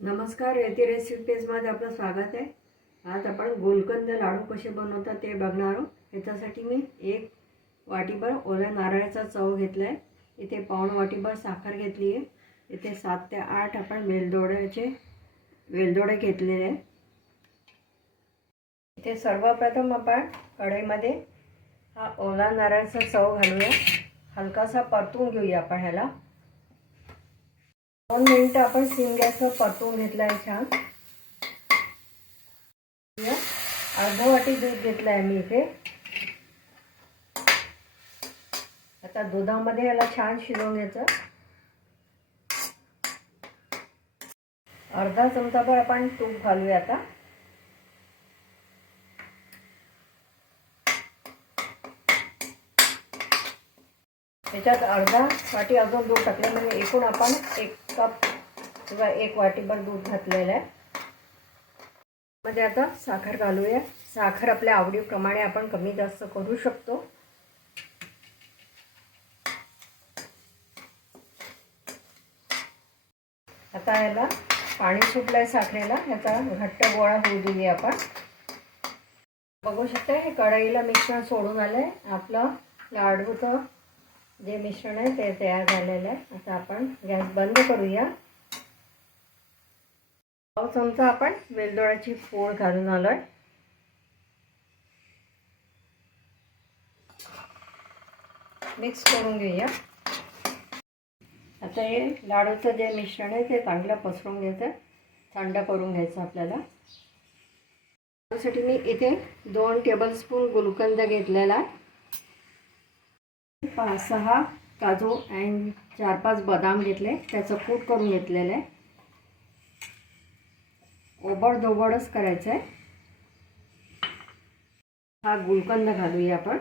नमस्कार, यती रेसिपीजमध्ये आपलं स्वागत आहे। आज आपण गुलकंद लाडू कसे बनवतात ते बघणार आहोत। याच्यासाठी मी 1 वाटीभर ओल्या नारळाचा चव घेतला आहे। इथे पाऊण वाटीभर साखर घेतली आहे। इथे 7 ते 8 आपण वेलदोडे घेतलेले आहे। इथे सर्वप्रथम आपण कढईमध्ये हा ओला नारळाचा चव घालूया। हलकासा परतून घेऊया आपण ह्याला। 2 मिनिटं आपण सिम गॅसवर परतून घेतला आहे छान। अर्धा वाटी दूध घेतलं आहे मी इथे। आता दुधामध्ये याला छान शिजवून घ्यायचं। अर्धा चमचाभर आपण तूप घालूया आता। याच्यात अर्धा वाटी अजून दूध टाकले म्हणजे एकूण आपण 1 कप किंवा 1 वाटीभर दूध घातलेलं आहे। मध्ये आता साखर घालूया। साखर आपल्या आवडीप्रमाणे आपण कमी जास्त करू शकतो। आता याला पाणी सुटलंय साखरेला। याचा घट्ट गोळा होऊ देऊया आपण। बघू शकता हे कढईला मिश्रण सोडून आलंय। आपलं लाडूचं जे मिश्रण आहे ते तयार झालेलं आहे। आता आपण गॅस बंद करूया। पाव चमचा आपण वेलदोड्याची फोड घालून आलोय। मिक्स करून घेऊया। आता हे लाडूचं जे मिश्रण आहे ते चांगलं पसरवून घ्यायचं, थंड करून घ्यायचं आपल्याला। त्यासाठी मी इथे 2 टेबलस्पून गुलकंद घेतलेला आहे। 5-6 काजू आणि 4-5 बदाम घेतले, त्याचं कूट करून घेतलेलं आहे। ओबडधोबडच करायचं आहे। हा गुलकंद घालूया आपण।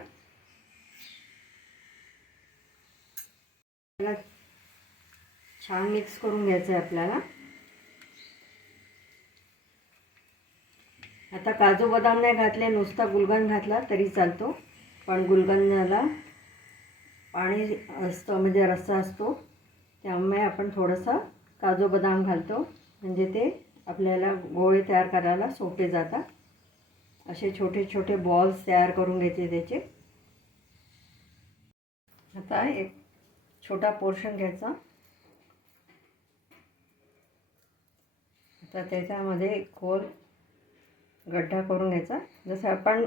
त्याला छान मिक्स करून घ्यायचं आहे आपल्याला। आता काजू बदाम नाही घातले, नुसता गुलकंद घातला तरी चालतो, पण गुलकंदाला पाणी असतं म्हणजे रस्सा असतो, त्यामुळे आपण थोडंसं काजू बदाम घालतो म्हणजे ते आपल्याला गोळे तयार करायला सोपे जातात। असे छोटे छोटे बॉल्स तयार करून घ्यायचे त्याचे। आता एक छोटा पोर्शन घ्यायचा। आता त्याच्यामध्ये खोल गड्ढा करून घ्यायचा। जसं आपण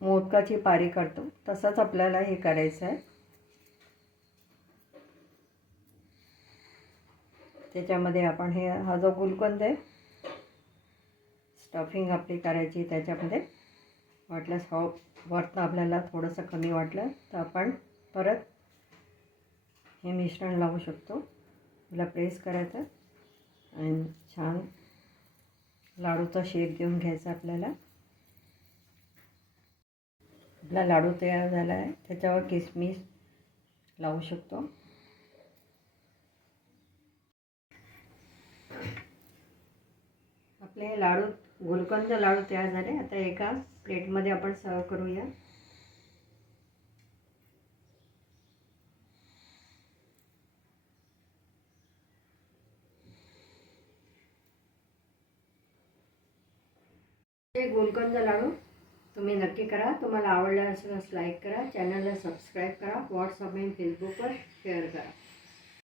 मोदकाची पारी करतो तसंच आपल्याला हे करायचं आहे। त्याच्यामध्ये आपण हा जो गुलकंद आहे स्टफिंग आपली करायची त्याच्यामध्ये। वाटल्यास वरतं आपल्याला थोडंसं कमी वाटलं तर आपण परत हे मिश्रण लावू शकतो। त्याला प्रेस करायचं आणि छान लाडूचा शेप देऊन घ्यायचा आपल्याला। आपला लाडू तयार झाला आहे। त्याच्यावर किसमिस लावू शकतो। आपले लाडू गुलकंद लाडू तयार झाले। आता एका प्लेटमध्ये आपण सर्व करूया। हे गुलकंद लाडू तुम्ही नक्की करा। तुम्हाला आवडला असेल तर लाईक करा, चॅनलला सबस्क्राईब करा, व्हॉट्सअप आणि फेसबुकवर शेअर करा।